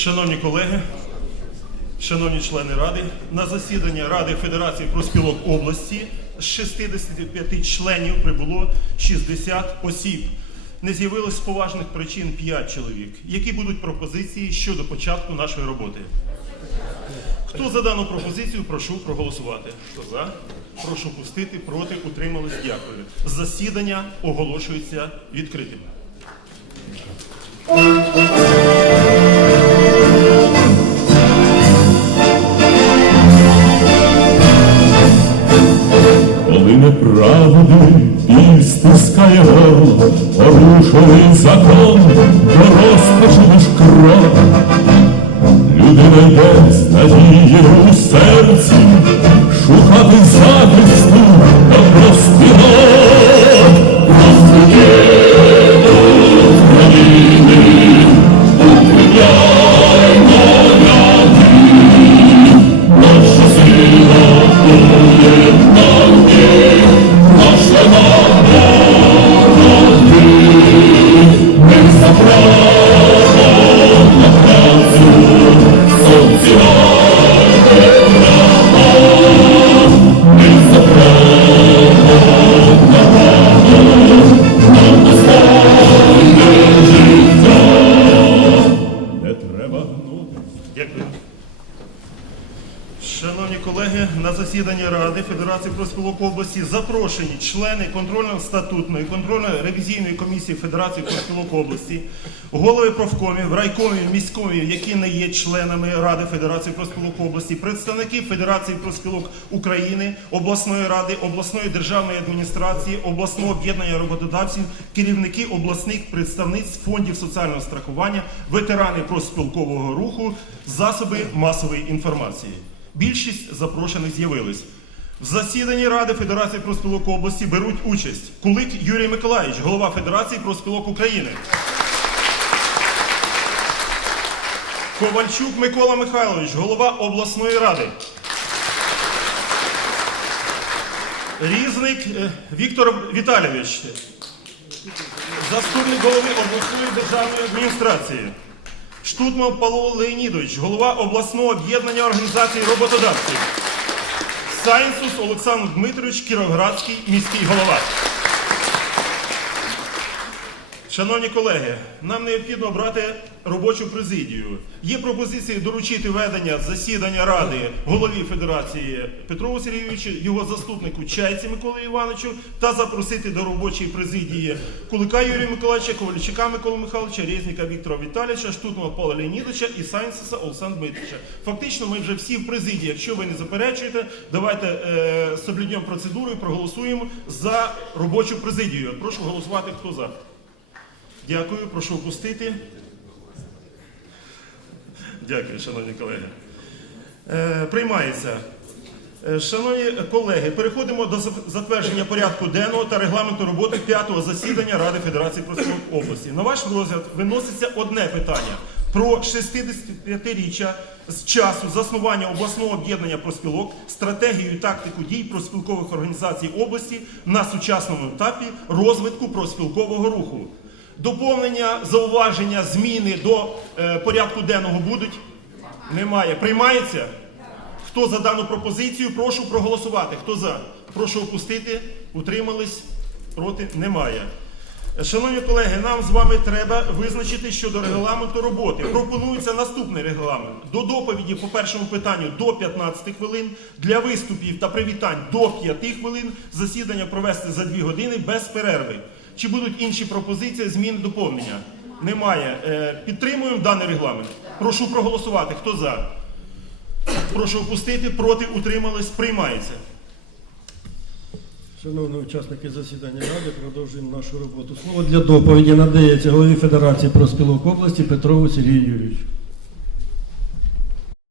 Шановні колеги, шановні члени Ради, на засідання Ради Федерації профспілок області з 65 членів прибуло 60 осіб. Не з'явилось з поважних причин 5 чоловік. Які будуть пропозиції щодо початку нашої роботи? Хто за дану пропозицію, прошу проголосувати. Хто за? Прошу пустити, проти, утримались. Дякую. Засідання оголошується відкритим. Неправди біль стискає горло, порушений закон, до розпачу лиш кров. Людина йде з надією у серці, шукати захисту Шановні колеги, на засідання Ради Федерації профспілок області запрошені члени контрольно-статутної контрольно-ревізійної комісії Федерації профспілок області, голови профкомів, райкомів, міськомів, які не є членами Ради Федерації профспілок області, представники Федерації профспілок України, обласної ради, обласної державної адміністрації, обласного об'єднання роботодавців, керівники обласних представництв фондів соціального страхування, ветерани профспілкового руху, засоби масової інформації. Більшість запрошених з'явились. В засіданні Ради Федерації профспілок області беруть участь Кулик Юрій Миколаївич, голова Федерації профспілок України. Ковальчук Микола Михайлович, голова обласної ради. Різник е, Віктор Віталійович, заступник голови обласної державної адміністрації. Штутман Павло Леонідович, голова обласного об'єднання організацій роботодавців. Сайнсус Олександр Дмитрович, Кіровоградський міський голова. Шановні колеги, нам необхідно обрати робочу президію. Є пропозиції доручити ведення засідання Ради голові Федерації Петрову Сергійовичу, його заступнику Чайці Миколі Івановичу та запросити до робочої президії Кулика Юрія Миколаївича, Ковальчука Миколи Михайловича, Резника Віктора Віталійовича, Штутного Павла Леонідовича і Сайнсиса Олександра Дмитровича. Фактично, ми вже всі в президії. Якщо ви не заперечуєте, давайте е, соблюдемо процедуру і проголосуємо за робочу президію. Прошу голосувати, хто за. Дякую, прошу опустити. Дякую, шановні колеги. Е, приймається. Е, Шановні колеги, переходимо до затвердження порядку денного та регламенту роботи п'ятого засідання Ради Федерації профспілок області. На ваш розгляд виноситься одне питання про 65-річчя з часу заснування обласного об'єднання профспілок, стратегію і тактику дій профспілкових організацій області на сучасному етапі розвитку профспілкового руху. Доповнення, зауваження, зміни до е, порядку денного будуть? Немає. Приймається? Хто за дану пропозицію, прошу проголосувати. Хто за? Прошу опустити. Утримались? Проти? Немає. Шановні колеги, нам з вами треба визначити щодо регламенту роботи. Пропонується наступний регламент. До доповіді по першому питанню до 15 хвилин, для виступів та привітань до 5 хвилин, засідання провести за 2 години без перерви. Чи будуть інші пропозиції, зміни, доповнення? Немає. Е, Підтримуємо даний регламент. Прошу проголосувати. Хто за? Прошу опустити, проти, утримались, приймається. Шановні учасники засідання Ради, продовжуємо нашу роботу. Слово для доповіді надається голові Федерації профспілок області Петрову Сергію Юрійовичу.